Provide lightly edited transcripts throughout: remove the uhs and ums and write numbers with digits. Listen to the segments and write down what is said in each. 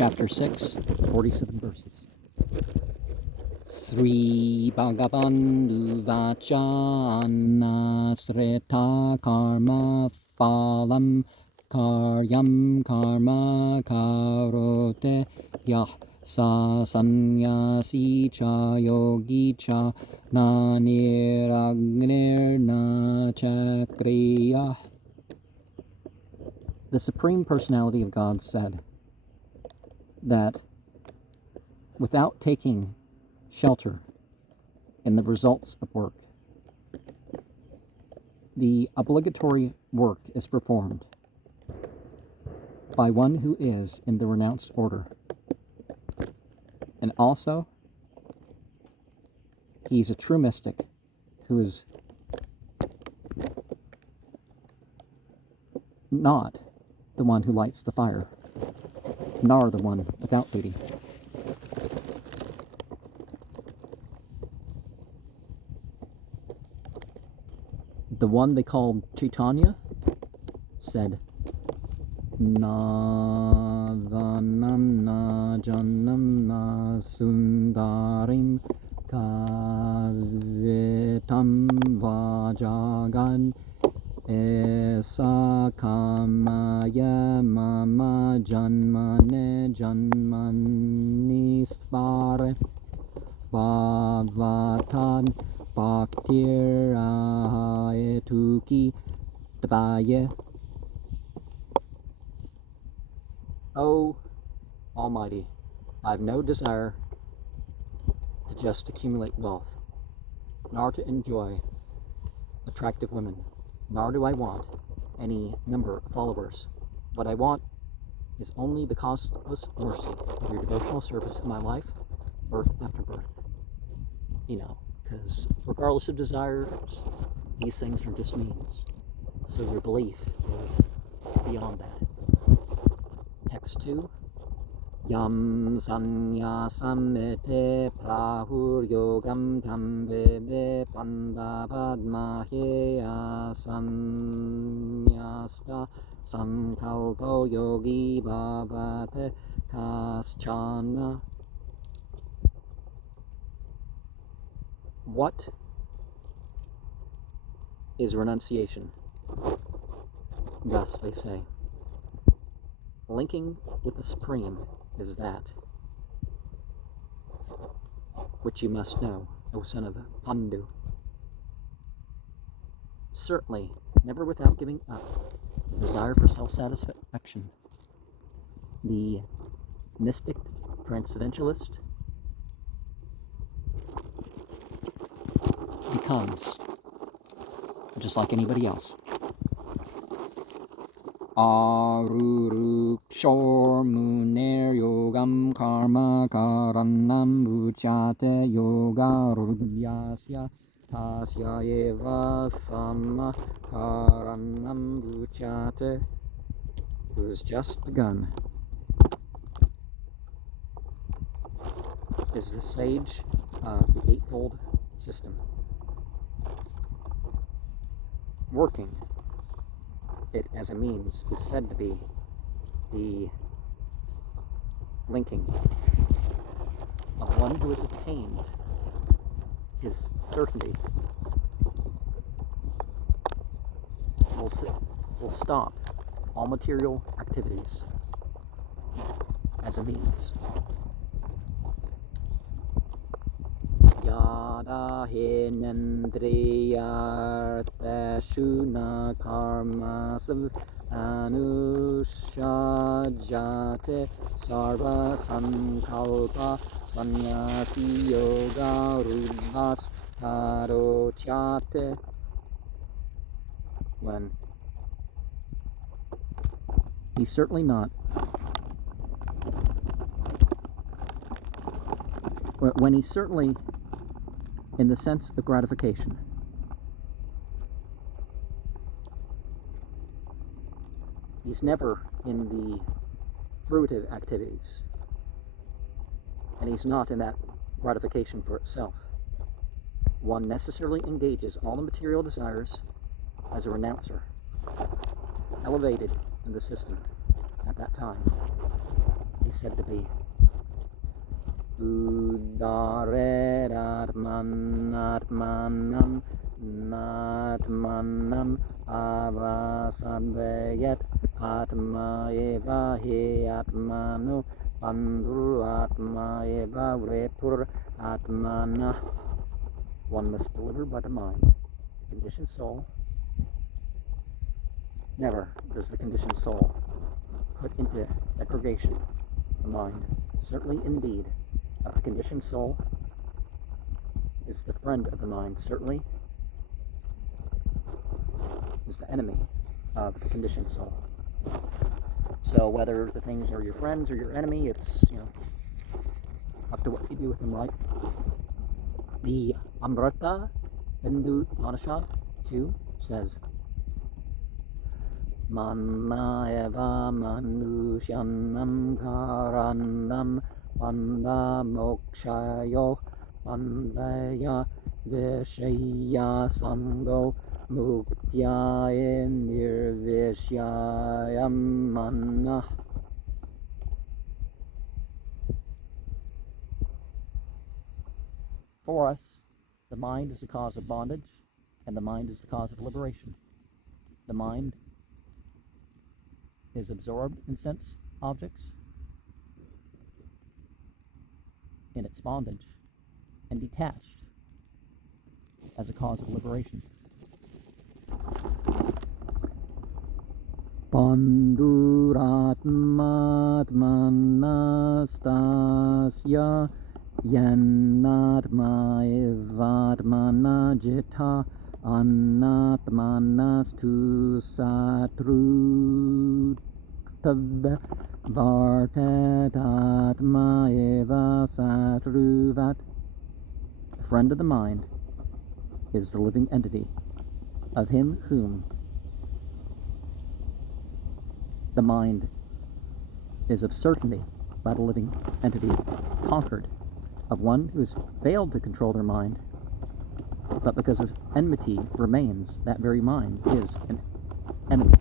chapter 6, 47 verses. Sri Bhagavan Uvacha Anasreta Karma Phalam Karyam Karma Karote Yah Sa Sanyasi Cha Yogi Cha Na Niragnir Na Chakriya. The Supreme Personality of God said that without taking shelter in the results of work, the obligatory work is performed by one who is in the renounced order. And also, he's a true mystic who is not the one who lights the fire, nor the one without duty. The one they called Chaitanya said, Na dhanam na janam na sundarim kavitam vajagan esa kamaya mama janmane janmani spare bhavatan bhaktir ahetuki dvaya. O Almighty, I have no desire to just accumulate wealth, nor to enjoy attractive women, nor do I want any number of followers. What I want is only the costless mercy of your devotional service in my life, birth after birth. Because regardless of desires, these things are just means. So your belief is beyond that. Text 2. Yam sanyasam ete prahur yogam tam vede pandavadmahe asanyasta sankalpo yogi bhavate kaschana. What is renunciation? Thus they say, linking with the Supreme is that which you must know, O son of Pandu. Certainly, never without giving up the desire for self-satisfaction. The mystic transcendentalist becomes just like anybody else. Arurukshor muner yogam karma karanam uchate yoga rudyasya tasya eva samma karanam uchate. It was just begun. Is the sage of the Eightfold System, working it as a means is said to be the linking of one who has attained his certainty will stop all material activities as a means. Yada hinendriyartheshu na karmasav anushajate sarva sankalpa sanyasi yoga rudhas karochate. When he's certainly not. When he's certainly in the sense of gratification. He's never in the fruitive activities. And he's not in that gratification for itself. One necessarily engages all the material desires as a renouncer, elevated in the system at that time. is said to be. Udareratmanatmanam natmanam avasadayat atma eva he atmanu bandhu atma eva vrepur atmana. One must deliver by the mind. The conditioned soul. Never does the conditioned soul put into degradation the mind. Certainly, indeed, the conditioned soul is the friend of the mind. Certainly, is the enemy of the conditioned soul. So whether the things are your friends or your enemy, it's up to what you do with them, right? The Amrita Hindu Upanishad 2 says, Manna eva manusyanam karanam panda mokshayo pandaya vishaya sango muktya nirvishyayam manna. For us, the mind is the cause of bondage, and the mind is the cause of liberation. The mind is absorbed in sense objects, in its bondage, and detached as a cause of liberation. Bandhuratmatmanastasya yanatma evatmana jita anatmanastu satrutav vartatatma eva satruvat. The friend of the mind is the living entity of him whom the mind is of certainty by the living entity conquered, of one who has failed to control their mind, but because of enmity remains, that very mind is an enemy.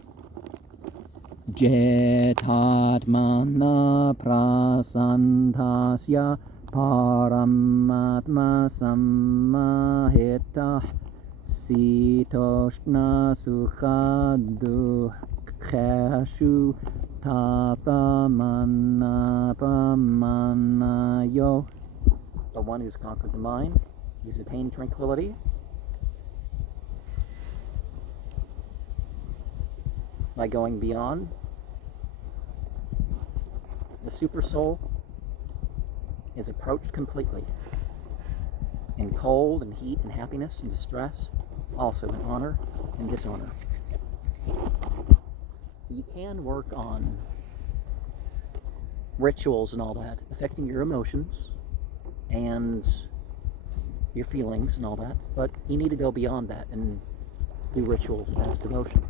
Jetatmana prasantasya paramatma samahitah sitoshna sukha dukhashu tapamanapamanayo. The one who's conquered the mind, he's attained tranquility, by going beyond the super soul, is approached completely in cold and heat and happiness and distress, also in honor and dishonor. You can work on rituals and all that, affecting your emotions and your feelings and all that, but you need to go beyond that and do rituals as devotion.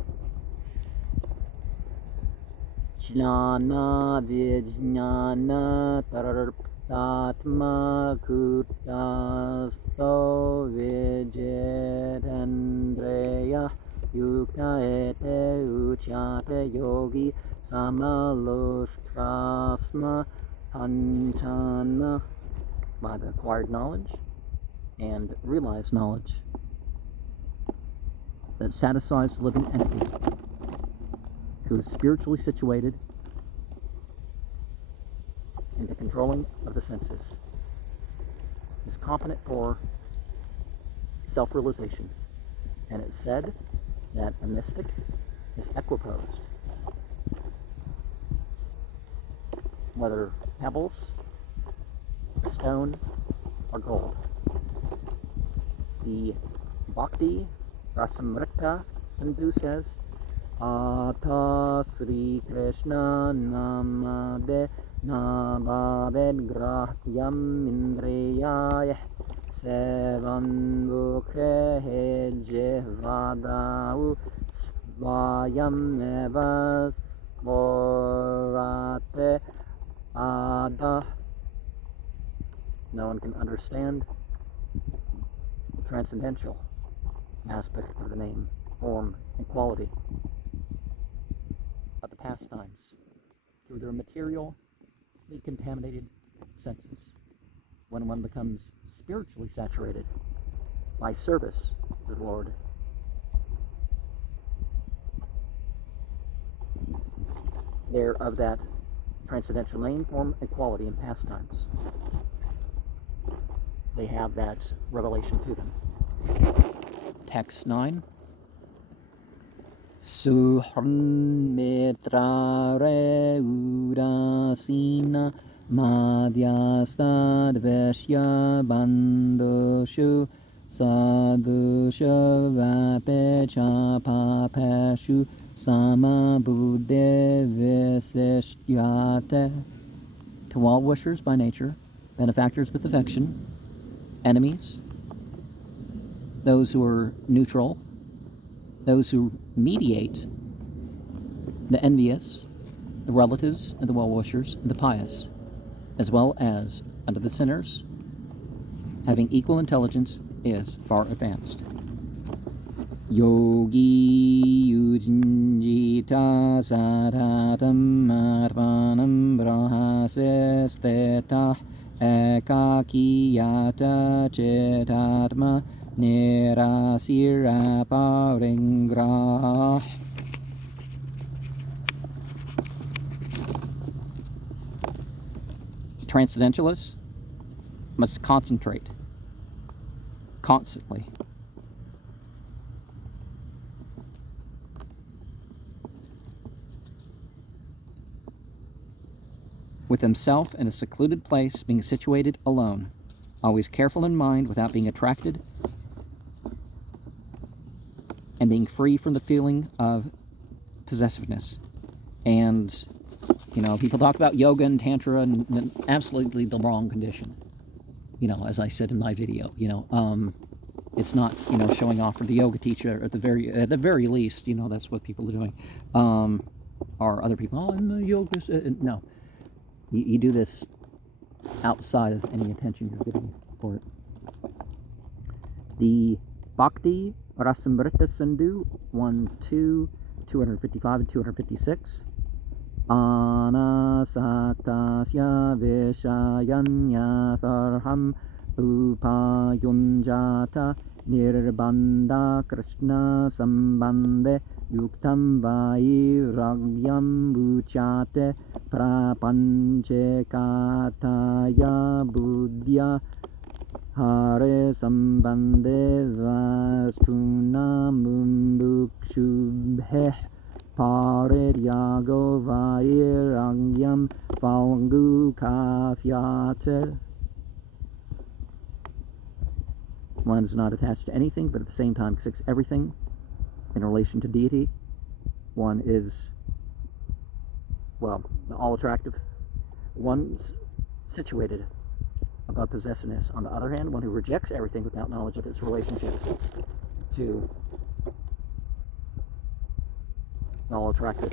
Jnana vijnana tarptatma kutasto vijetendreya yukta ete uchate yogi samalushtrasma panchana. By the acquired knowledge and realized knowledge that satisfies the living entity who is spiritually situated in the controlling of the senses, is competent for self-realization. And it's said that a mystic is equiposed, whether pebbles, stone, or gold. The Bhakti Rasamrita Sindhu says, Ata Sri Krishna Namade Nabhaved Grahyam Indriyaya Sevan Bukhe Jevadau Svayam Eva Svorate Ada. No one can understand the transcendental aspect of the name, form, and quality of the pastimes through their material the contaminated senses, when one becomes spiritually saturated by service to the Lord, they're of that transcendental name, form, and quality in pastimes. They have that revelation to them. Text 9. Suhran mitrare urasina madhyastadveshya bandoshu sadusha vapecha papeshu sama buddhe visishtyate. To well-wishers by nature, benefactors with affection, enemies, those who are neutral, those who mediate, the envious, the relatives and the well-wishers, and the pious, as well as unto the sinners, having equal intelligence is far advanced. Yogi yujinjita satatam atmanam brahasestetah ekakiyata chetatma nirasiraparingrah. Transcendentalists must concentrate constantly with himself in a secluded place, being situated alone, always careful in mind without being attracted, and being free from the feeling of possessiveness. And, people talk about yoga and tantra and absolutely the wrong condition. As I said in my video, it's not, showing off for the yoga teacher at the very least, that's what people are doing. Or other people, I'm a yoga, no. You do this outside of any attention you're giving for it. The Bhakti Rasamrita Sindhu 255 and 256. Anasaktasya vishayanya tharham upayunjata nirbanda krishna sambande yuktam vairagyam buchate prapanche kataya buddhya hare sambande vastuna mundukshubheh pariryago vairagyam falgu kafyate. One is not attached to anything, but at the same time accepts everything in relation to deity. One is, all attractive. One's situated above possessiveness. On the other hand, one who rejects everything without knowledge of its relationship to all attractive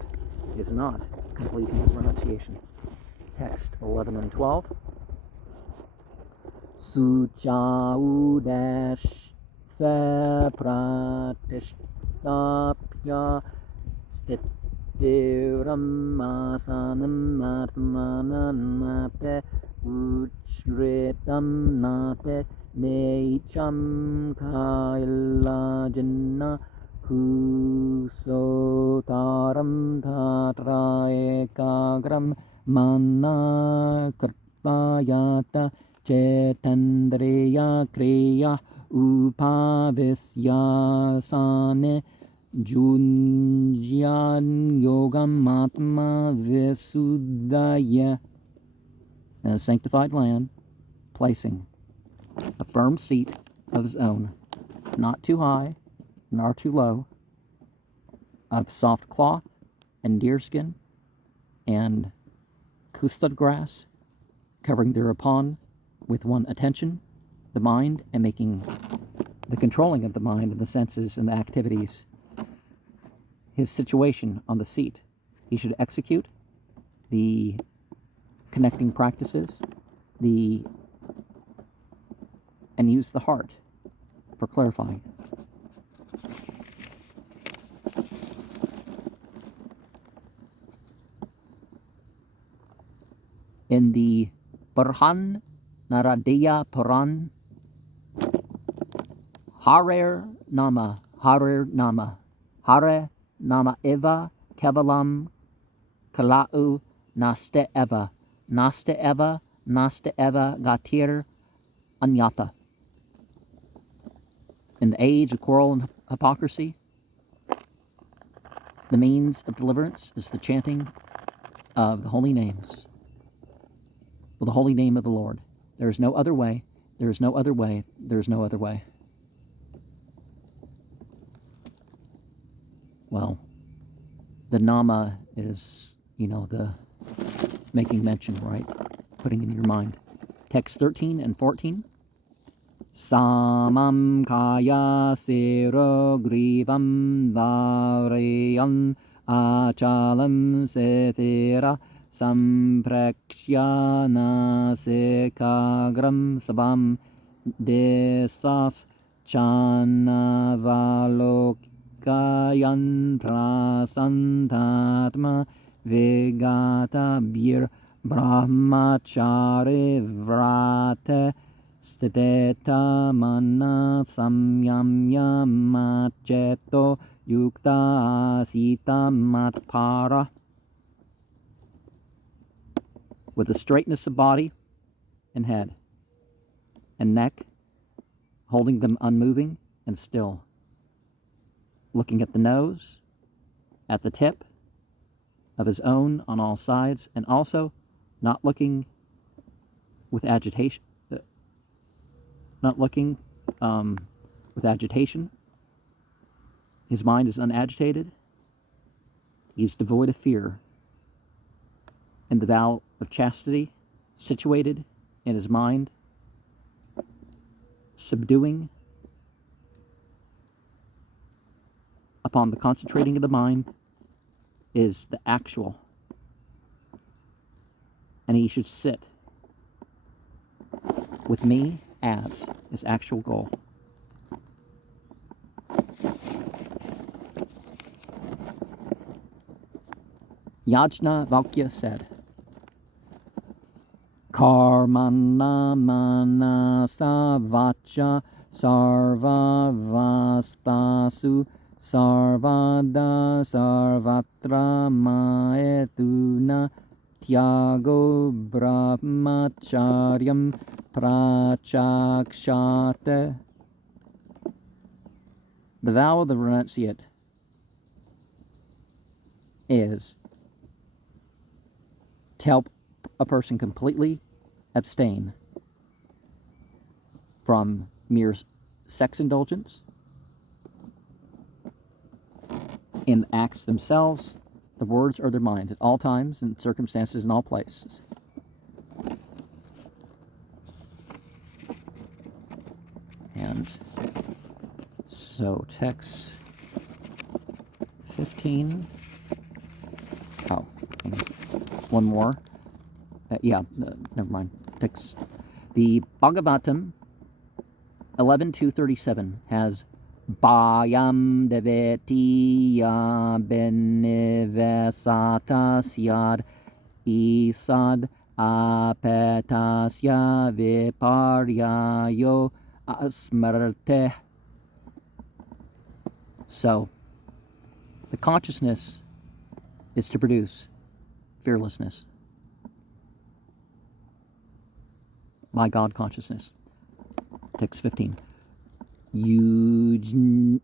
is not complete in his renunciation. Text 11 and 12. Suchaudesh se pratishtapya stitiram asanam atmananate uchritam nate necham kailajana kusotaram tatra ekagram mana kripayata chetandriya kriya upavisyasane junjyan yogam atma visuddhaya. In a sanctified land, placing a firm seat of his own, not too high nor too low, of soft cloth and deerskin and custard grass, covering thereupon with one attention the mind, and making the controlling of the mind and the senses and the activities his situation on the seat. He should execute the connecting practices, and use the heart for clarifying. In the Burhan Naradiya Puran, Hare Nama Eva Kevalam Kalau Naste Eva Gatir Anyata. In the age of quarrel and hypocrisy, the means of deliverance is the chanting of the holy names, or the holy name of the Lord. There is no other way, there is no other way, there is no other way. Well, the Nama is, the making mention, right? Putting in your mind. Text 13 and 14. Samam kaya sero grivam variyan achalam sethira samprakshana sekagram sabam desas chanavalokayan prasantatma vegata bir brahmachari vrate Steta mana samyamya macheto yukta asita matpara. With the straightness of body and head and neck, holding them unmoving and still. Looking at the nose, at the tip of his own on all sides, and also not looking with agitation. With agitation. His mind is unagitated. He's devoid of fear. In the vow of chastity, situated in his mind, subduing upon the concentrating of the mind is the actual. And he should sit with me as his actual goal. Yajnavalkya said, Karmana manasa vacha sarva vastasu sarvada sarvatra maetuna Tyago brahmacharyam prachakshate. The vow of the renunciate is to help a person completely abstain from mere sex indulgence in acts themselves, the words or their minds, at all times and circumstances in all places. And so text 15. Oh, one more. Never mind. Text. The Bhagavatam 11.237 has Bayam devetiya benevesata syad isad apetasya viparyayo asmarte. So, the consciousness is to produce fearlessness by God consciousness. Text 15. Yunjanevam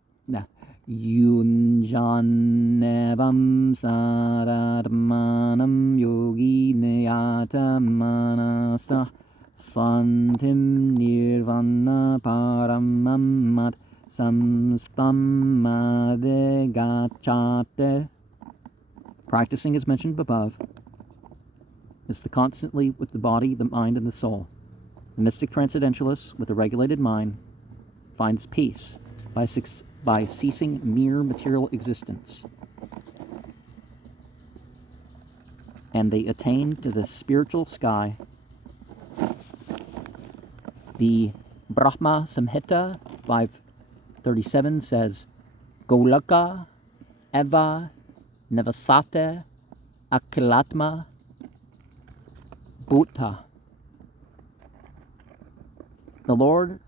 saratmanam yogi niyata manasa santim nirvana paramamat samstam madegachate. Practicing as mentioned above is the constantly with the body, the mind, and the soul. The mystic transcendentalist with a regulated mind finds peace by ceasing mere material existence. And they attain to the spiritual sky. The Brahma Samhita 537 says, Golaka Eva Navasate Akilatma Bhutta. The Lord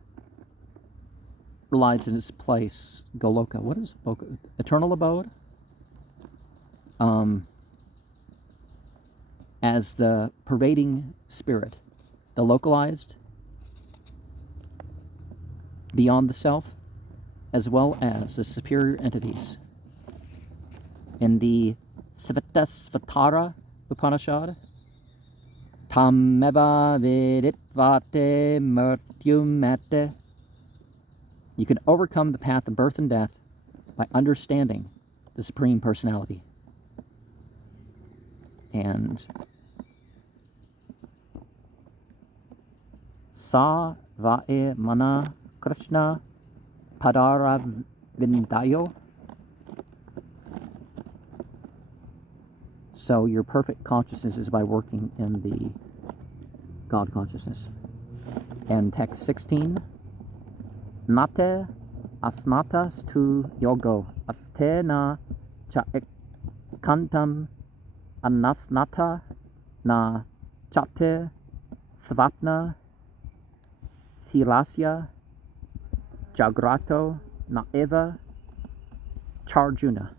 relies in his place, Goloka. What is eternal abode? As the pervading spirit, the localized, beyond the self, as well as the superior entities. In the Svatara Upanishad, Tameva Viditvate Murtyumate, you can overcome the path of birth and death by understanding the Supreme Personality. And Sa Vae Mana Krishna Padara Vindayo. So your perfect consciousness is by working in the God consciousness. And text 16, Nate asnatas tu yogo astena cha ekantam anasnata na chate svapna silasya jagrato na eva charjuna.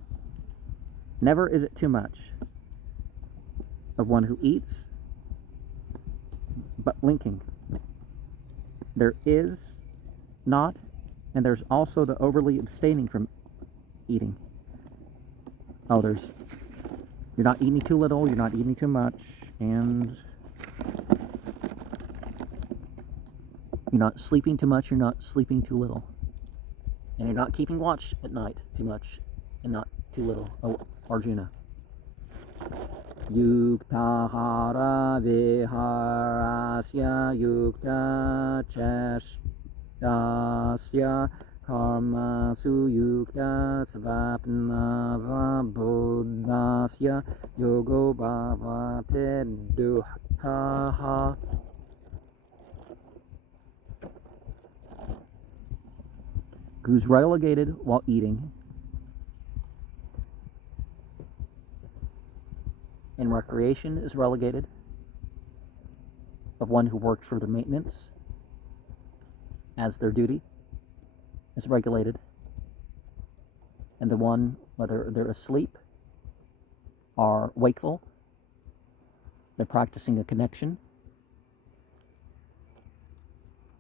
Never is it too much of one who eats, but linking. There is not, and there's also the overly abstaining from eating. Oh, you're not eating too little, you're not eating too much, and you're not sleeping too much, you're not sleeping too little. And you're not keeping watch at night too much and not too little. Oh, Arjuna. Yuktahara viharasya yukta cheshtasya karmasu yukta svapnava buddhasya yogo bhavate dukkhaha. Who's relegated while eating, and recreation is relegated, of one who works for their maintenance as their duty is regulated, and the one, whether they're asleep or wakeful, they're practicing a connection,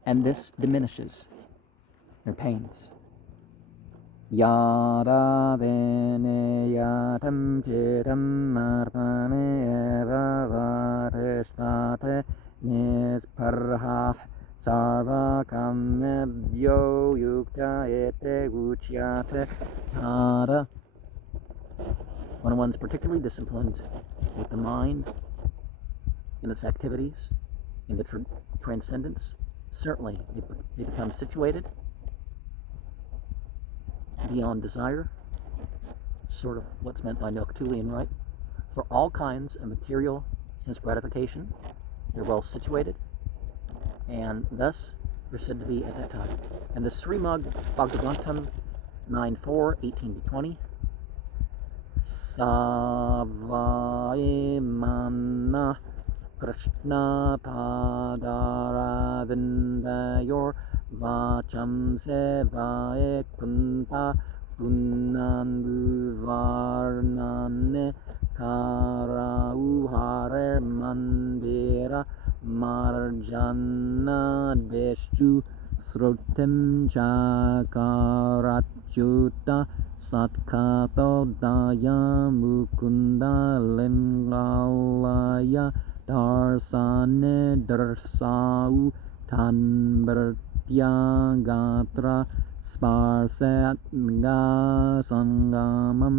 and this diminishes their pains. Yada veneyatam chitam marpane eva vatestate nisparha sarva kamebhyo yukta ete uchyate tada. When one's particularly disciplined with the mind in its activities, in the transcendence, certainly they become situated beyond desire, sort of what's meant by Noctulian right, for all kinds of material sense gratification. They're well situated, and thus they're said to be at that time. And the Srimad Bhagavatam 9.4, 18-20, Savaimana Krishna Padara Vindayor Vacham Sevae Kunta Punnan Varnane Kara Uhare Mandira Marjana Deshu Srutim Chakarachyuta Satkato Daya Mukunda Lingalaya Darsane Darsau Tanbertyagatra Sparsat Nga Sangamam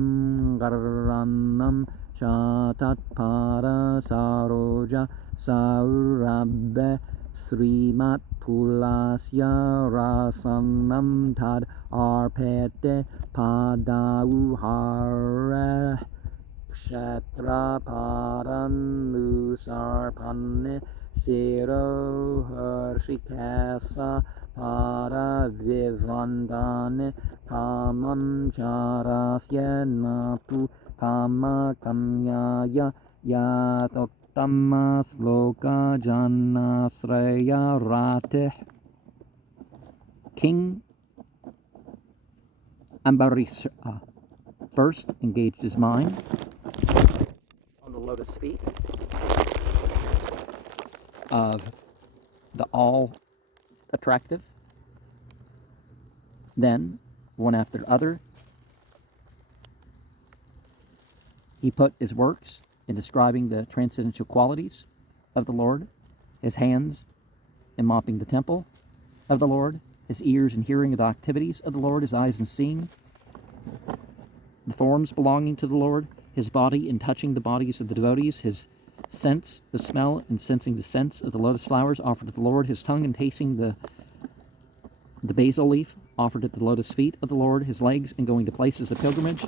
Garanam Shatat Para Saroja Saurabbe Srimat Tulasya Rasanam Tad Arpete Padauhare Kshetra Paran Lusarpane Siro Hershikasa Para Vivandane Kamam Charasya Natu Kama Kamyaya Yatok Tamma Sloka Janasraya Ratih. King Ambarisha first engaged his mind on the lotus feet of the all attractive. Then, one after the other, he put his works in describing the transcendental qualities of the Lord, his hands in mopping the temple of the Lord, his ears in hearing of the activities of the Lord, his eyes in seeing the forms belonging to the Lord, his body in touching the bodies of the devotees, his sense, the smell, and sensing the scents of the lotus flowers offered to the Lord, his tongue in tasting the basil leaf offered at the lotus feet of the Lord, his legs in going to places of pilgrimage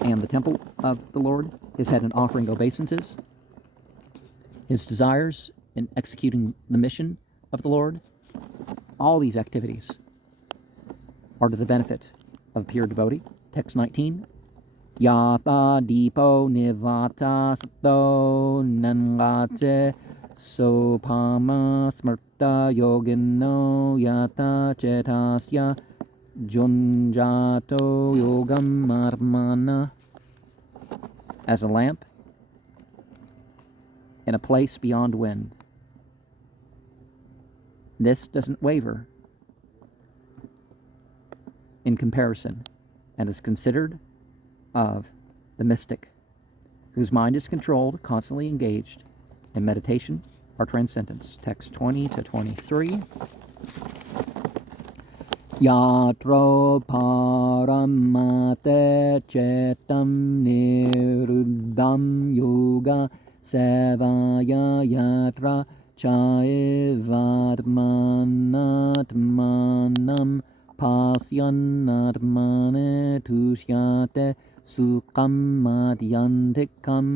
and the temple of the Lord, his head in offering obeisances, his desires in executing the mission of the Lord. All these activities are to the benefit of a pure devotee. Text 19. Yata dipo nivata sato nangate sopama smarta yogino yata chetasya junjato yogam marmana. As a lamp in a place beyond wind. This doesn't waver in comparison and is considered of the mystic, whose mind is controlled, constantly engaged in meditation or transcendence. Text 20 to 23. Yatro paramate chetam niruddham yoga sevaya yatra chaivatmanatmanam pasyanatmane tushyate sukham madyantikam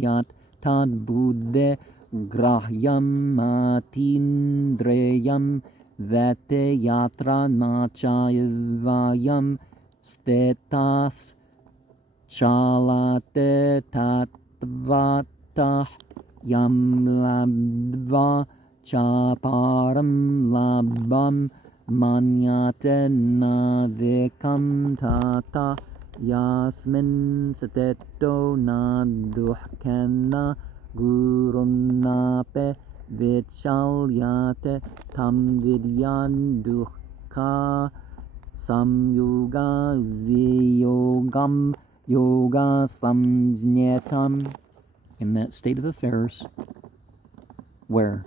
yat tad buddhe grahyam matindreyam vete yatra nachayavayam stetas chalate tatvatah yam labdva chaparam labam manyate nadekam tata yasmin sateto naduhkena gurunape vichalyate tam vidyan dukkha samyuga viyogam yoga samjnetam. In that state of affairs where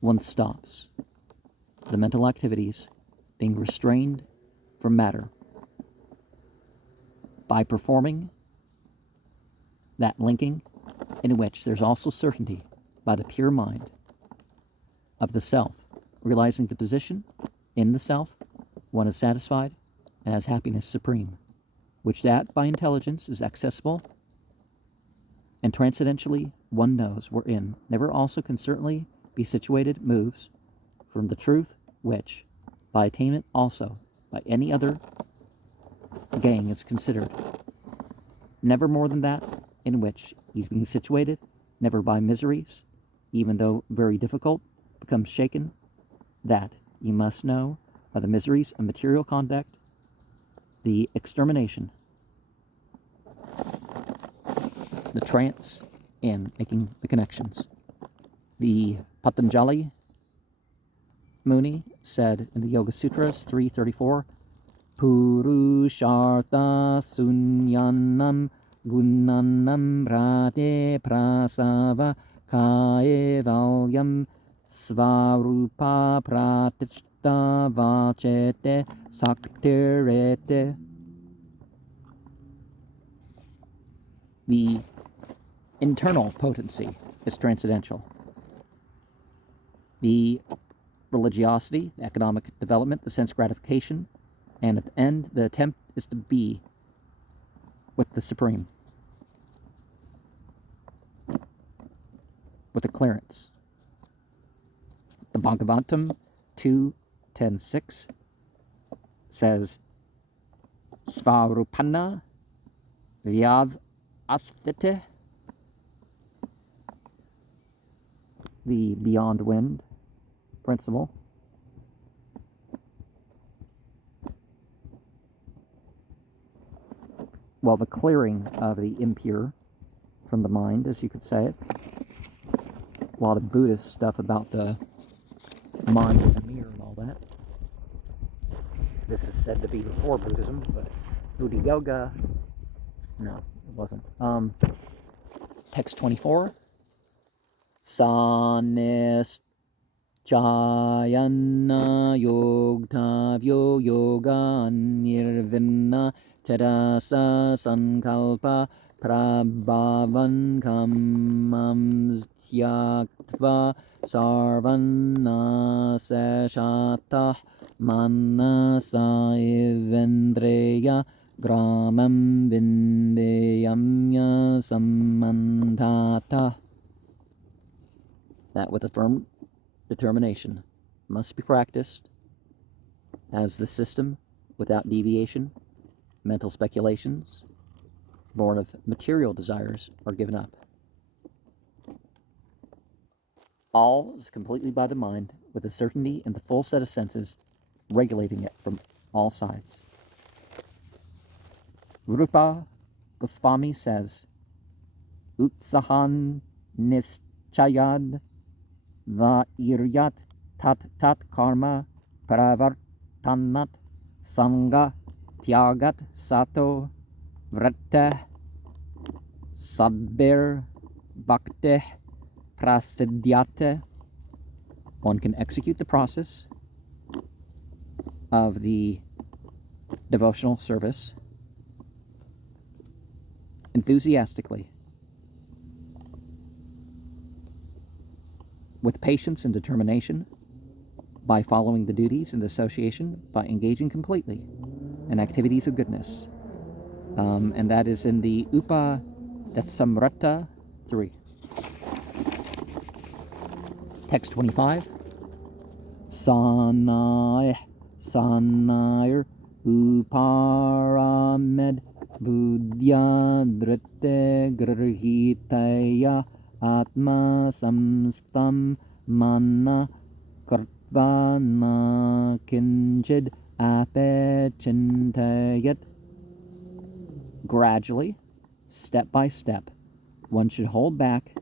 one stops the mental activities being restrained from matter by performing that linking in which there's also certainty by the pure mind of the self, realizing the position in the self, one is satisfied and has happiness supreme, which that by intelligence is accessible, and transcendentally one knows wherein never also can certainly be situated moves from the truth which, by attainment also, by any other gang is considered. Never more than that in which he's being situated, never by miseries, even though very difficult, becomes shaken, that you must know are the miseries of material conduct, the extermination, the trance in making the connections. The Patanjali Muni said in the Yoga Sutras 334, Purushartha sunyanam gunanam rate prasava kaevalyam svarupa pratishta vachete saktirete. The internal potency is transcendental. The religiosity, the economic development, the sense gratification, and at the end, the attempt is to be with the Supreme, with a clearance. The Bhagavatam 2.10.6 says, Svarupanna Vyav asthite, the beyond wind principle. Well, the clearing of the impure from the mind, as you could say it. A lot of Buddhist stuff about the mind as a mirror and all that. This is said to be before Buddhism, but Buddha Yoga, no, it wasn't. Text 24. Sanis Chayana Yogtavyo Yoga Nirvinna Terasa Sankalpa Prabhavan Kamamstyaktva Sarvana Seshatah Manasa Ivendreya Gramam Vindeyamya Samantata. That with a firm determination must be practiced as the system without deviation. Mental speculations born of material desires are given up. All is completely by the mind, with a certainty and the full set of senses regulating it from all sides. Rupa Goswami says, Utsahan Nischayad Vairyat Tat Karma Pravartanat Sangha Tyagat Sato Vrata Sadbir Bhakti Prasidyate. One can execute the process of the devotional service enthusiastically, with patience and determination, by following the duties and the association, by engaging completely in activities of goodness. And that is in the Upadessamrata 3. Text 25. Sanair Uparamed Buddhya Drite Grhitaya Atma Samstam Manna Kartvana Kinchid Ape Chintayat. Gradually, step by step, one should hold back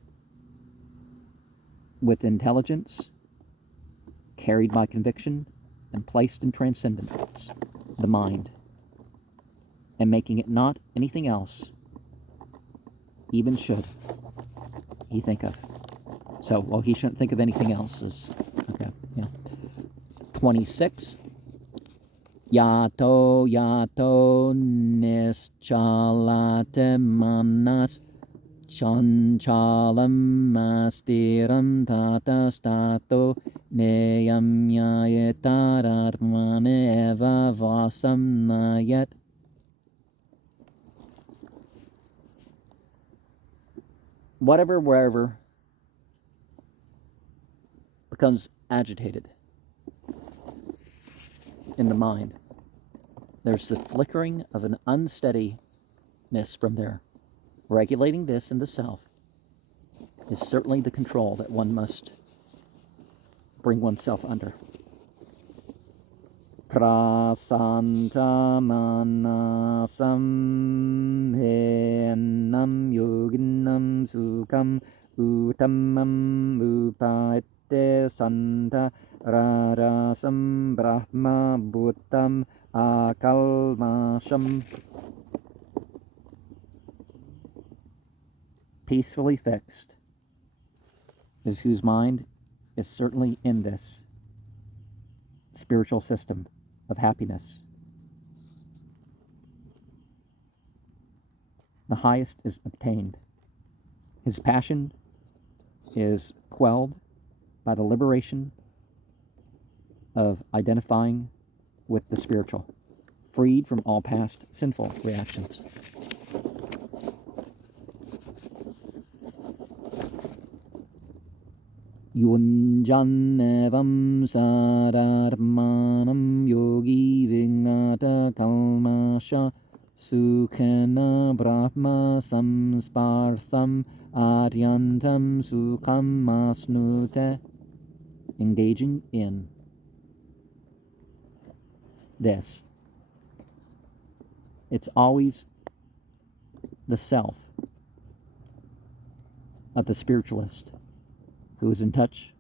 with intelligence, carried by conviction, and placed in transcendence, the mind, and making it not anything else, even should he think of. So, well, he shouldn't think of anything else. Okay, yeah. 26. Yato nischalate manas chanchalam mastiram tatastato neyamyayetaratmane eva vasam nayet. Whatever, wherever becomes agitated in the mind, there's the flickering of an unsteadiness from there. Regulating this in the self is certainly the control that one must bring oneself under. Prasanta manasam henam yoginam sukam utamam upate santa rarasam brahma bhuttam akalmasham. Peacefully fixed is whose mind is certainly in this spiritual system of happiness. The highest is obtained. His passion is quelled by the liberation of identifying with the spiritual, freed from all past sinful reactions. Yunjanevam saratmanam yogi vingata kalmasha sukhena brahma samsparsam adyantam sukham masnute. Engaging in this. It's always the self of the spiritualist who is in touch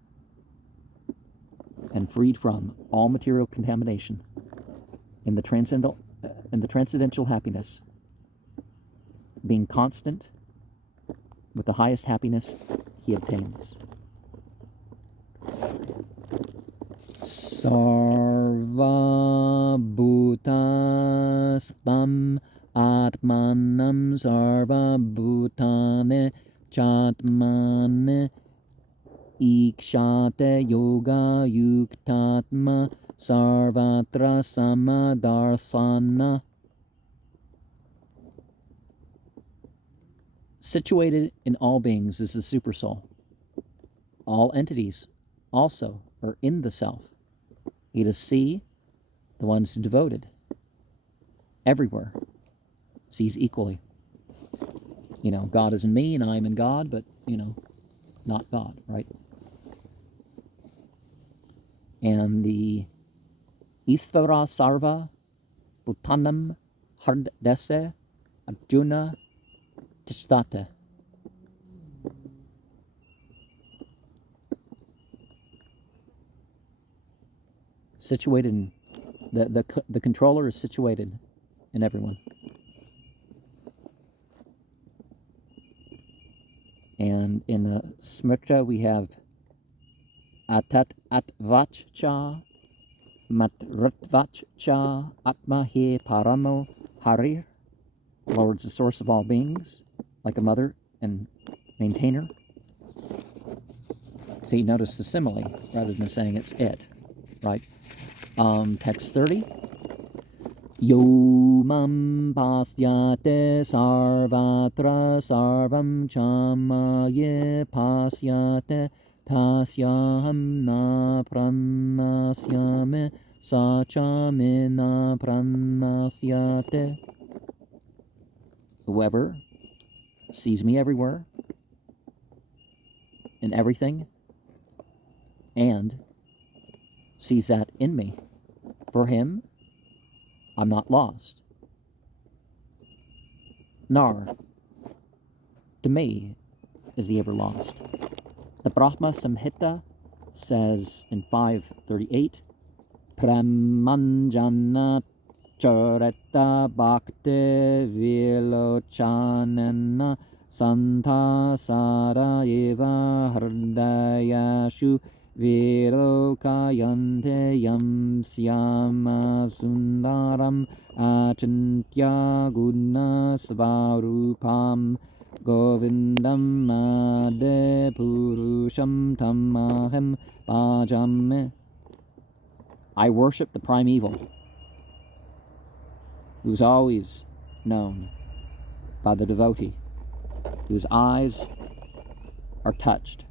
and freed from all material contamination in the transcendental happiness, being constant with the highest happiness he obtains. Sarva bhutastam atmanam sarva bhutane chatmane ikshate yoga yuktatma sarvatra samadarsana. Situated in all beings is the supersoul. All entities also are in the self. You to see the ones devoted everywhere sees equally. God is in me and I am in God, but, not God, right? And the Isvara Sarva Bhutanam Hardese Arjuna Tishtate. Situated in the controller is situated in everyone. And in the Smrita we have Atat Atvachcha Matratvachcha Atma He Paramo Harir. Lord is the source of all beings, like a mother and maintainer. See, notice the simile rather than saying it's it, right? Text 30. Yo mam pasyate sarvatra sarvam chamaye pasyate tasyaham na pranasyame sachame na pranasyate. Whoever sees me everywhere, in everything, and sees that in me, for him, I'm not lost. Nor, to me, is he ever lost. The Brahma Samhita says in 538, Pramanjana Chareta Bhakti Vilochanana Santa Sara Eva Hrdayashu Vilokayante Yam Syama Sundaram Achintya Guna Svarupam Govindam Ade Purusham Tamaham Bhajame. I worship the primeval, who's always known by the devotee, whose eyes are touched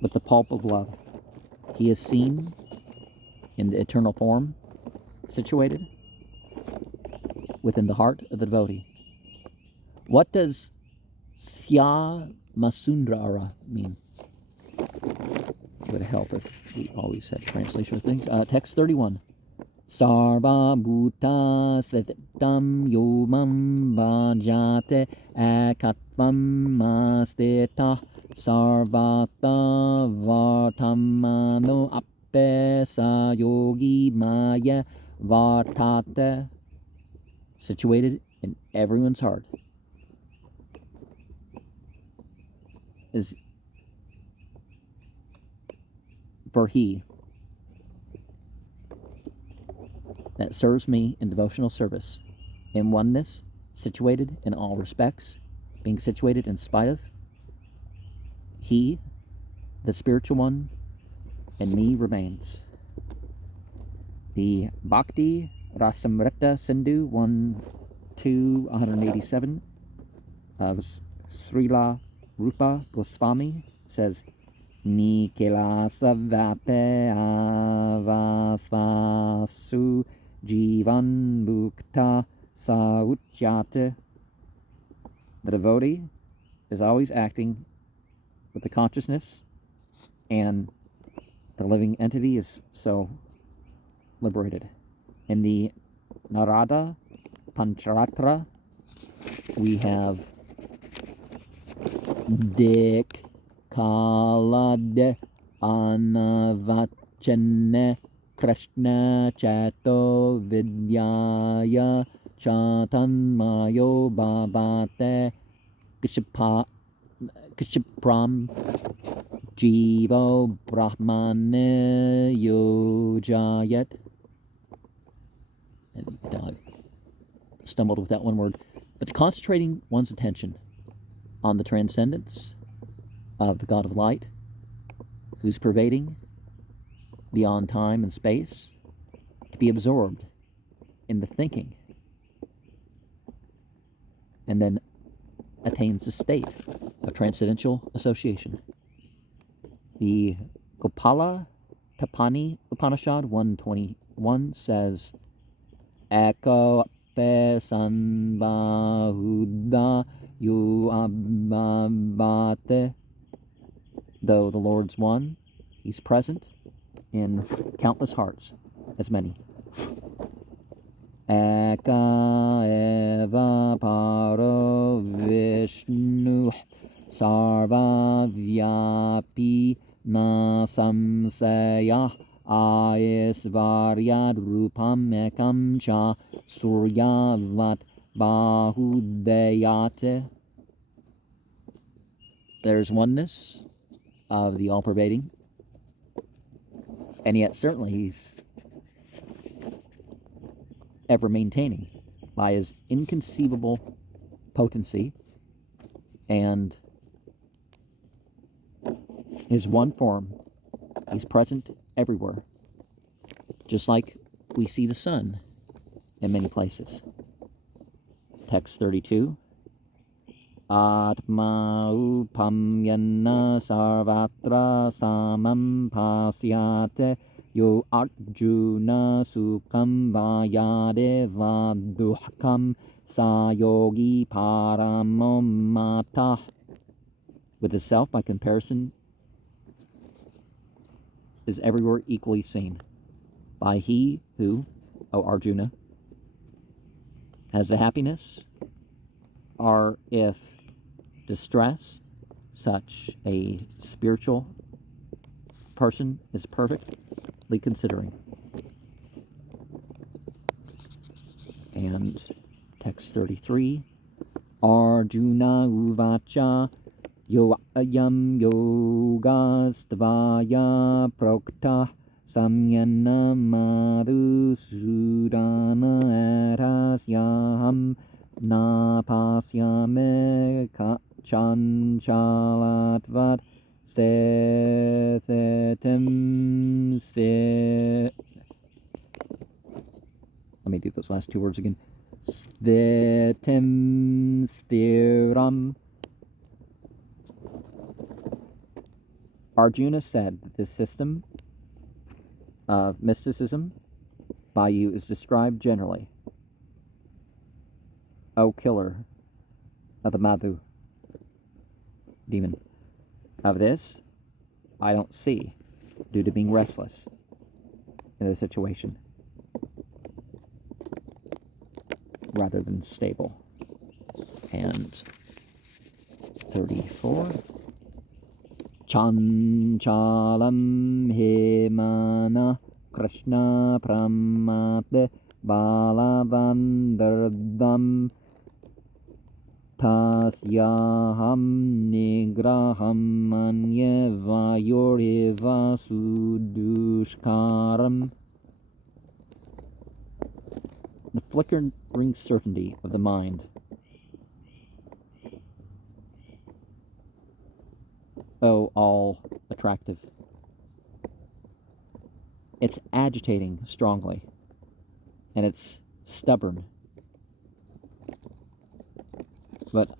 with the pulp of love. He is seen in the eternal form, situated within the heart of the devotee. What does Syamasundara mean? It would help if we always had translation of things. Text 31. Sarva bhuta svetam yomam vajate ekatvam masteta sarvata vartamano appe sa yogi maya vartate. Situated in everyone's heart is for he that serves me in devotional service, in oneness, situated in all respects, being situated in spite of, he, the spiritual one, and me remains. The Bhakti Rasamrita Sindhu 187 of Srila Rupa Goswami says, Nikilasavape avastasu jivan bhukta sauchyate. The devotee is always acting with the consciousness, and the living entity is so liberated. In the Narada Pancharatra, we have Dik Kalad Anavachane Krishna Chato Vidyaya Chatanmayo Babate Kishipram Jivo Brahmane Yojayat. And I stumbled with that one word. But concentrating one's attention on the transcendence of the God of light, who's pervading beyond time and space, to be absorbed in the thinking, and then attains the state of transcendental association. The Gopala Tapani Upanishad 121 says, Eko pe sanbahuda yu abhate. Though the Lord's one, he's present in countless hearts, as many. Eka eva paro vishnu sarva vyapi na samsaya aisvaryad rupam ekam cha suryavat bahudayate. There's oneness of the all-pervading, and yet certainly he's ever maintaining by his inconceivable potency and his one form. He's present everywhere, just like we see the sun in many places. Text 32. Atma upamyana sarvatra samam pasyate yo arjuna sukham vayade vaduhkam sayogi paramomata. With the self, by comparison, is everywhere equally seen by he who, O Arjuna, has the happiness, or if distress, such a spiritual person is perfectly considering. And text 33, Arjuna uvacha yo ayam yogastvaya prokta samyana madhusudana atasyaham na pasyame chanchalatvat stethetim ste. Let me do those last two words again. Stethetim stiram. Arjuna said that this system of mysticism by you is described generally. O killer of the Madhu demon. Of this, I don't see, due to being restless in the situation, rather than stable. And 34. Chanchalam hemana krishna pramate balavandardam tasyaham nigraham manye vayoriva sudushkaram. The flickering certainty of the mind, oh, all attractive. It's agitating strongly, and it's stubborn. But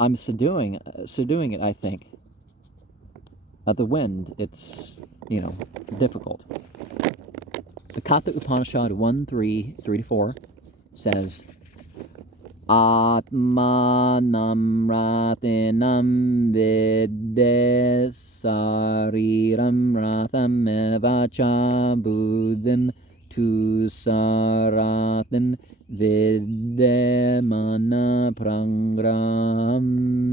I'm subduing it, I think, of the wind, it's, difficult. The Katha Upanishad 1:3-4 says, Atmanam ratinam vidde sariram ratham evacha buddhim tu saratin vidde mana prangram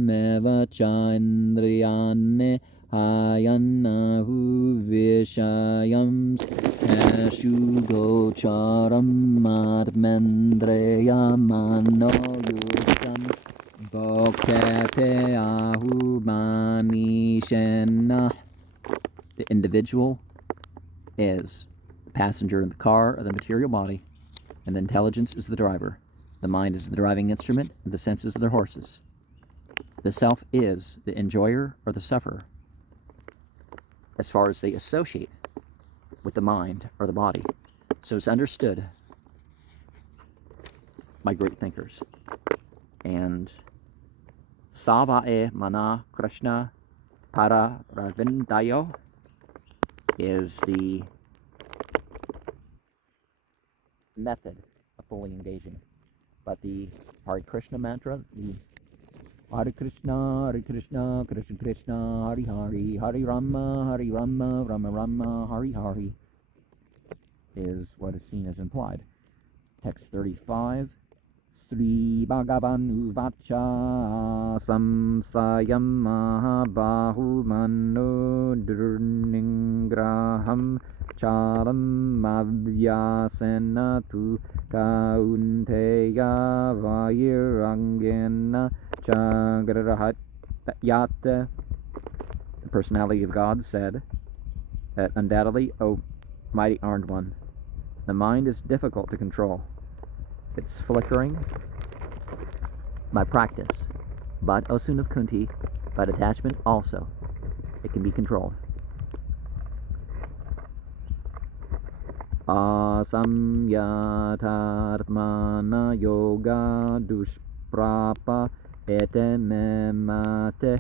evacha indriyane hayanahu vishayams Eshugocharam madmendreya manoyukam bhokete ahumanishena. The individual is the passenger in the car of the material body, and the intelligence is the driver. The mind is the driving instrument, and the senses are the horses. The self is the enjoyer or the sufferer, as far as they associate with the mind or the body. So it's understood by great thinkers. And Savae Mana Krishna Para Ravindayo is the method of fully engaging. But the Hare Krishna mantra, the Hare Krishna, Krishna Krishna, Hare Hare, Hare Rama, Rama Rama, Hare Hare, is what is seen as implied. Text 35, Sri Bhagavan Uvacha Samsayam Mahabahu Mano Durningraham Charam Mavyasena Tu Kaunteya Vairangena Chagrahat Yata. The personality of God said that undoubtedly, O mighty armed one, the mind is difficult to control. It's flickering by practice, but, O son of Kunti, by detachment also, it can be controlled. Asamyatatmana yoga dushprapa etememate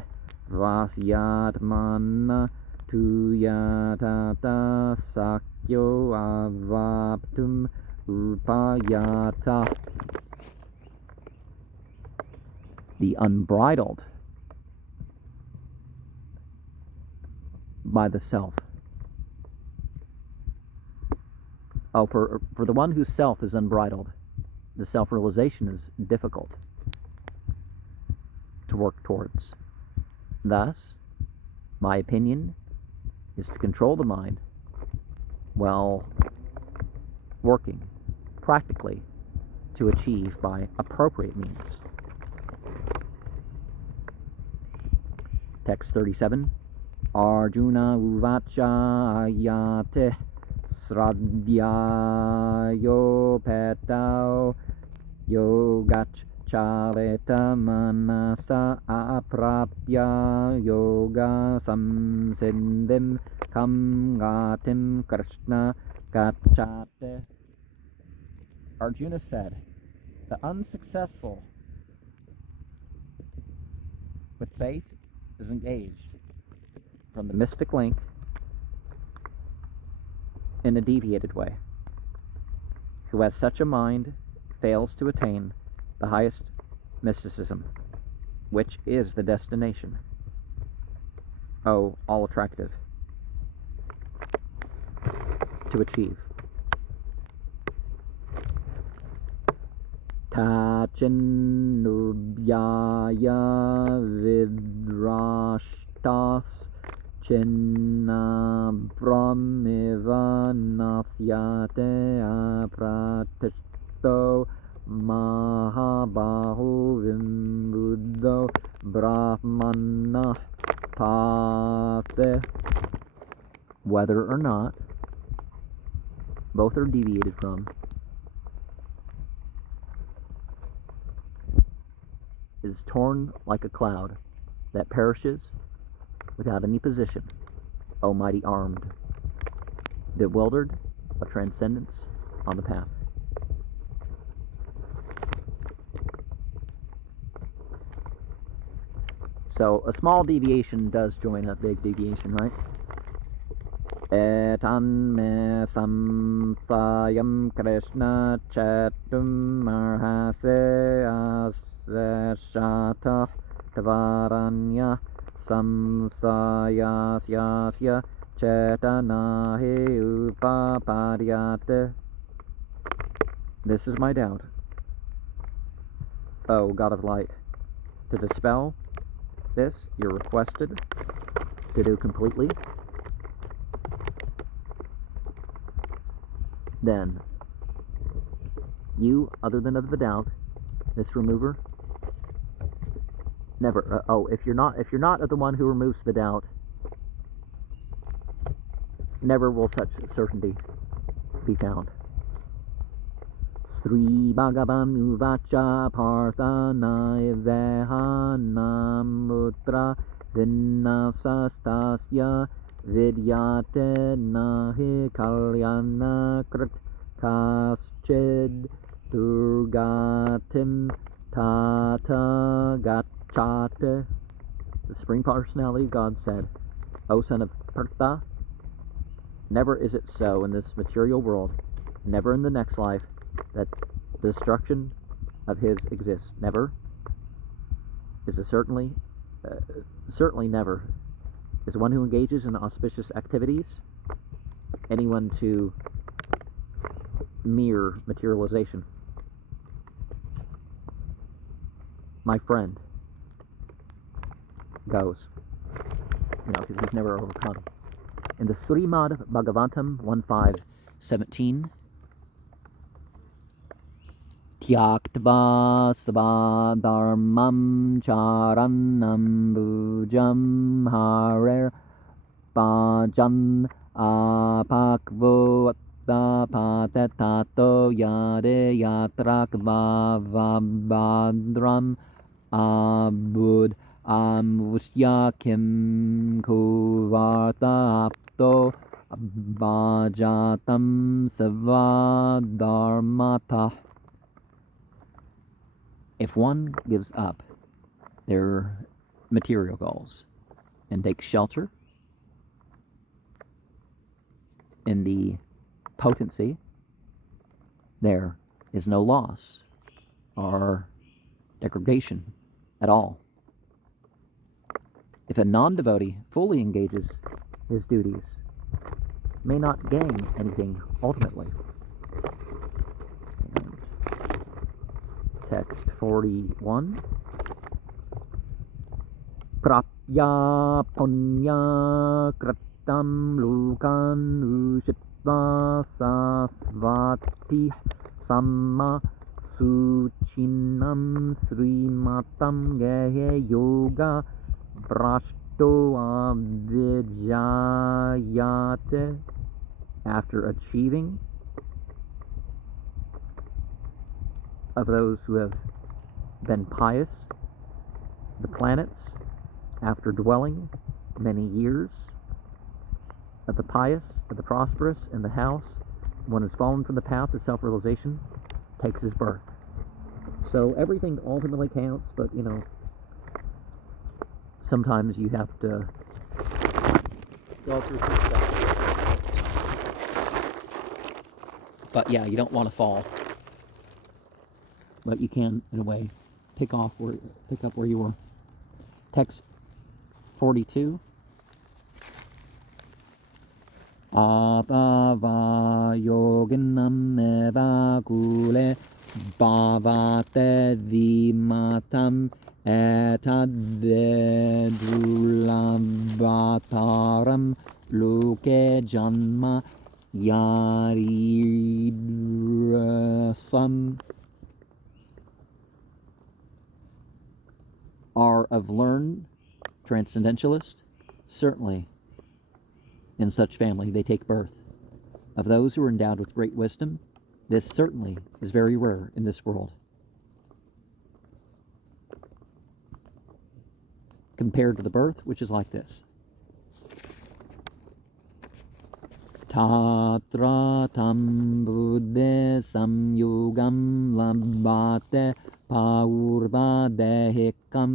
vasyatmana tuyatata sakyo avaptum upayata. The unbridled by the self. Oh, for the one whose self is unbridled, the self-realization is difficult to work towards. Thus, my opinion is to control the mind while working practically to achieve by appropriate means. Text 37. Arjuna uvacha ayate sradhyayo petao yogach chaleta manasa aprapya yoga samsindhim kam gatim krishna gachate. Arjuna said, the unsuccessful with faith is engaged from the mystic link in a deviated way. Who has such a mind fails to attain the highest mysticism, which is the destination. Oh, all attractive to achieve. Tachinubhyaya vidrashtas chinna brahmiva nasyate apratishto mahabahu vimbuddho brahmana pate. Whether or not both are deviated from is torn like a cloud that perishes without any position, O mighty armed, bewildered of transcendence on the path. So a small deviation does join a big deviation, right? Etan me samsayam Krishna chatum marhase aseshata tvaranya samsayasyasya chetanahe upapadyate. This is my doubt, O God of light. To dispel this, you're requested to do completely. Then, you, other than of the doubt, this remover, never. If you're not the one who removes the doubt, never will such certainty be found. Sri Bhagavan Uvacha Parthanai Vehanam Vinnasastasya Vidyate Nahi Kalyana Krit Kaschid Durgatim Tata Gachate. The Supreme Personality of God said, O son of Partha, never is it so in this material world, never in the next life, that the destruction of his exists. Never is a certainly never is one who engages in auspicious activities anyone to mere materialization. My friend goes, because he's never overcome. In the Srimad Bhagavatam 1.5.17, Tyaktva svadharmam charanam bhujam harer pajan apakvo patetato yade yatrak bhavabhadram abud amvusyakim kuvarta apto bhajatam svadharmata. If one gives up their material goals and takes shelter in the potency, there is no loss or degradation at all. If a non-devotee fully engages his duties, may not gain anything ultimately. Text 41. Prapya punya kratam lukan ushitva sasvati samma suchinam srimatam gehe yoga brashto avidjayate. After achieving of those who have been pious, the planets, after dwelling many years, of the pious, of the prosperous, in the house, one has fallen from the path of self-realization, takes his birth. So everything ultimately counts, but sometimes you have to go through some stuff. But yeah, you don't want to fall. But you can, in a way, pick up where you were. Text 42. Abhava yoginam eva kule bhavate vimatam etadvedulabhataram luke janma yaridrasam. Are of learned transcendentalists? Certainly, in such family they take birth. Of those who are endowed with great wisdom, this certainly is very rare in this world. Compared to the birth, which is like this. Tatra tam buddhe samyugam labhate paurva dehikam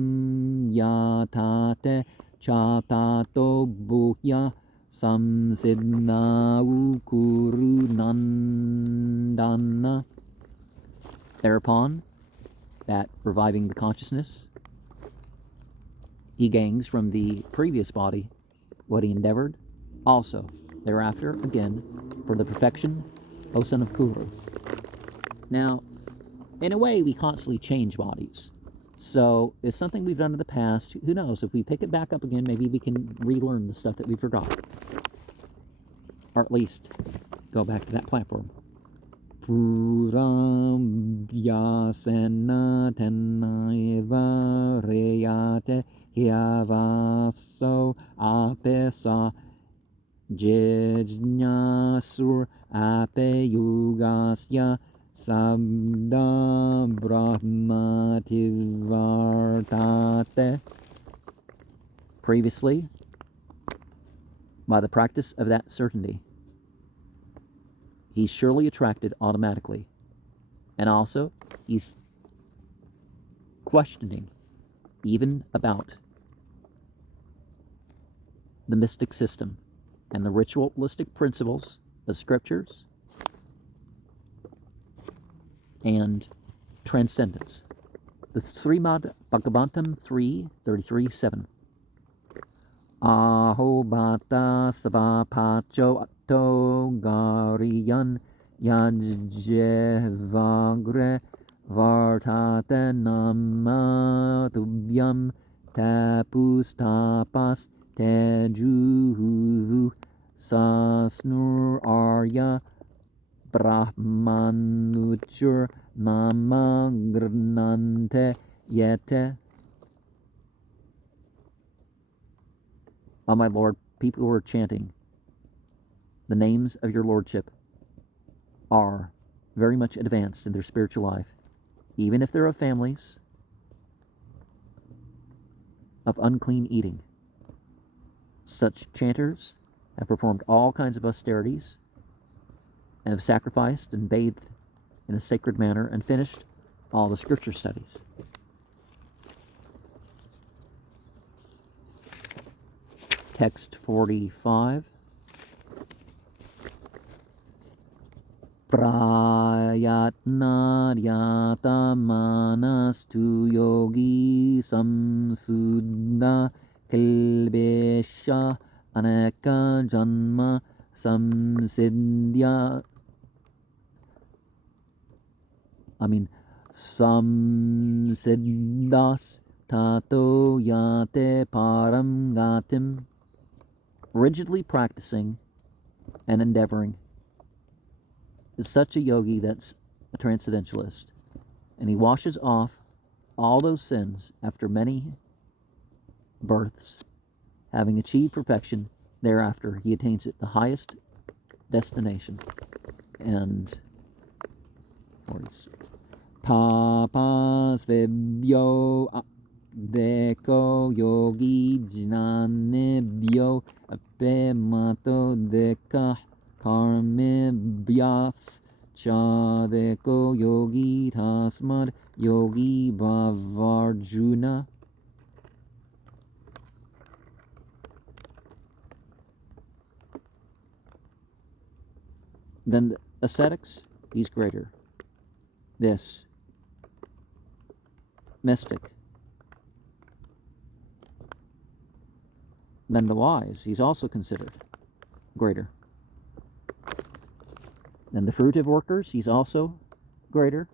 yatate chatato buhya samsidna ukuru nandana. Thereupon, that reviving the consciousness, he gains from the previous body what he endeavored, also thereafter, again, for the perfection, O son of Kuru. Now, in a way, we constantly change bodies. So it's something we've done in the past. Who knows? If we pick it back up again, maybe we can relearn the stuff that we forgot. Or at least go back to that platform. Puram vyasena tenaiva reyate hyavaso apesa jejnasur ape yugasya sabda brahmativartate. Previously, by the practice of that certainty, he's surely attracted automatically. And also, he's questioning even about the mystic system and the ritualistic principles of scriptures and transcendence. The Srimad Bhagavatam 3:33-7. Aho bhata savapacho atto gariyan yajjevagre vartate nama tubhyam tapustapas tejuhu sasnur arya brahmanuchur nama grnante yete. O my Lord, people who are chanting the names of your Lordship are very much advanced in their spiritual life, even if they're of families of unclean eating. Such chanters have performed all kinds of austerities and have sacrificed and bathed in a sacred manner and finished all the scripture studies. Text 45. Prayatna yata manastu yogi samsuddha kilbesha aneka janma samsiddhya. Samsiddhas tato yate param gatim. Rigidly practicing and endeavoring is such a yogi that's a transcendentalist, and he washes off all those sins after many births. Having achieved perfection, thereafter he attains it, the highest destination. And tapas vibhyo deko yogi jnanebhyo ape mato deka karmebhyas cha deko yogi tasmad yogi bhavarjuna. Then the ascetics, he's greater. This mystic. Then the wise, he's also considered greater. Then the fruitive workers, he's also greater.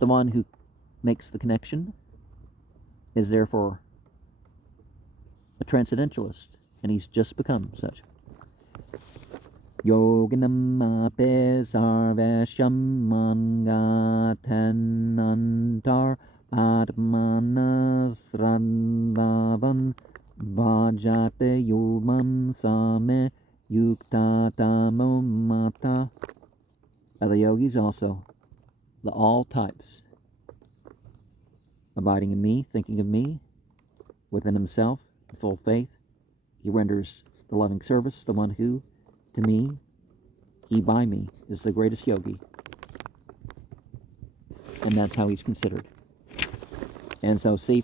The one who makes the connection is therefore a transcendentalist, and he's just become such. Yoginam ape sarvesham mangatenantar atmanas radhavan bhajate yomam same yuktatamo mata. The yogis also, the all types, abiding in me, thinking of me, within himself, in full faith, he renders the loving service, the one who, to me, he by me, is the greatest yogi. And that's how he's considered. And so, see,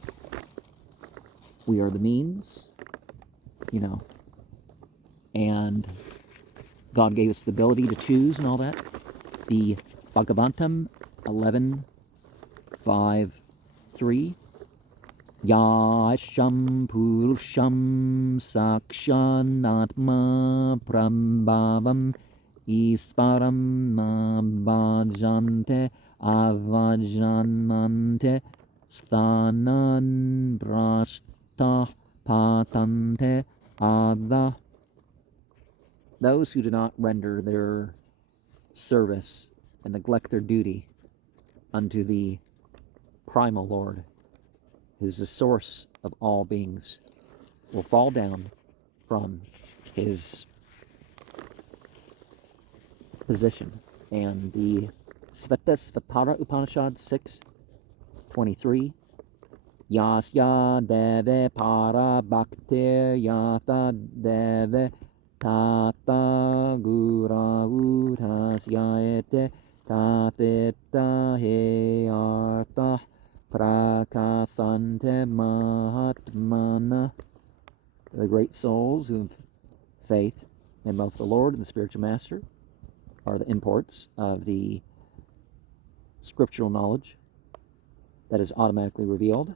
we are the means, you know, and God gave us the ability to choose and all that. The Bhagavatam 11:5-3. Yasham Purusham Sakshanatma Prambhavam Isparam Nabhajante Avajanante Sthanan Brashta Patante Adha. Those who do not render their service and neglect their duty unto the primal Lord, who's the source of all beings, will fall down from his position. And the Svatara Upanishad 6:23, Yasya deve para bhaktir yata deve tata gura utasyaete tateta he artha prakasante mahatmana. The great souls who have faith in both the Lord and the spiritual master are the imports of the scriptural knowledge that is automatically revealed.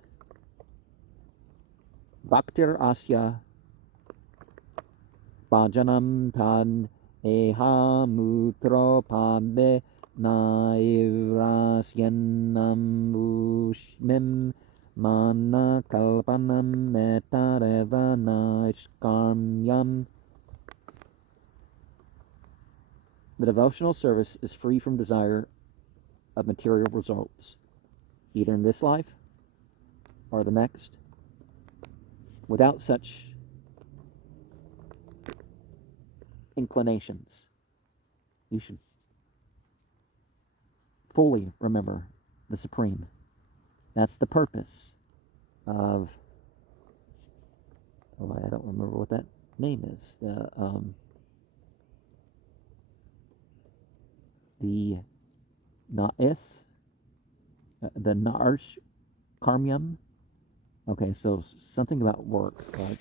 Bhaktir asya bhajanam tad eha mutro pade naivrasyanam bushmim mana kalpanam metareva naishkarmyam. The devotional service is free from desire of material results, either in this life or the next. Without such inclinations, you should fully remember the Supreme. That's the purpose of, I don't remember what that name is. The Na'is, the Na'arsh Karmyam. Okay, so something about work, like